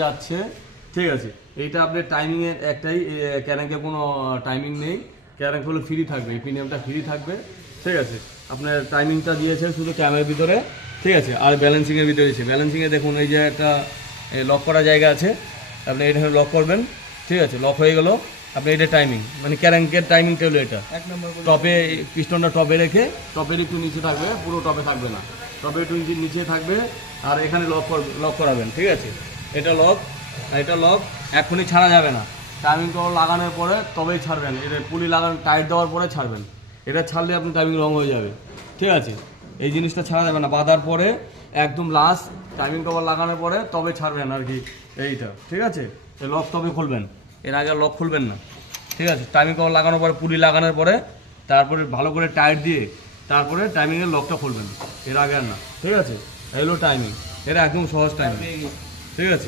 যাচ্ছে, ঠিক আছে। এইটা আপনার টাইমিংয়ের একটাই, ক্যারেঙ্কে কোনো টাইমিং নেই, ক্যারেঙ্ক হলো ফ্রি থাকবে, এপিনিয়ামটা ফ্রি থাকবে, ঠিক আছে। আপনার টাইমিংটা দিয়েছে শুধু ক্যামেরার ভিতরে, ঠিক আছে। আর ব্যালেন্সিংয়ের ভিতরে দিয়েছে, ব্যালেন্সিংয়ে দেখুন এই যে একটা লক করা জায়গা আছে, আপনি এটা লক করবেন, ঠিক আছে। লক হয়ে গেল, আপনি এটা টাইমিং মানে ক্যারেঙ্কের টাইমিংটা হলো এটা। টপে পিস্টনটা টপে রেখে, টপের একটু নিচে থাকবে, পুরো টপে থাকবে না, টপে একটু নিচে থাকবে। আর এখানে লক করাবেন, ঠিক আছে। এটা লক, এটা লক এখনই ছাড়া যাবে না, টাইমিং কভার লাগানোর পরে তবেই ছাড়বেন। এটা পুলি লাগানো টাইট দেওয়ার পরে ছাড়বেন, এটা ছাড়লে আপনি টাইমিং রং হয়ে যাবে, ঠিক আছে। এই জিনিসটা ছাড়া যাবে না, বাঁধার পরে একদম লাস্ট টাইমিং কভার লাগানোর পরে তবে ছাড়বেন আর কি এইটা, ঠিক আছে। এই লক তবে খুলবেন, এর আগে লক খুলবেন না, ঠিক আছে। টাইমিং কভার লাগানোর পরে পুলি লাগানোর পরে তারপরে ভালো করে টাইট দিয়ে তারপরে টাইমিংয়ের লকটা খুলবেন, এর আগে আর না, ঠিক আছে। এই হলো টাইমিং, এটা একদম সহজ টাইমিং, ঠিক আছে।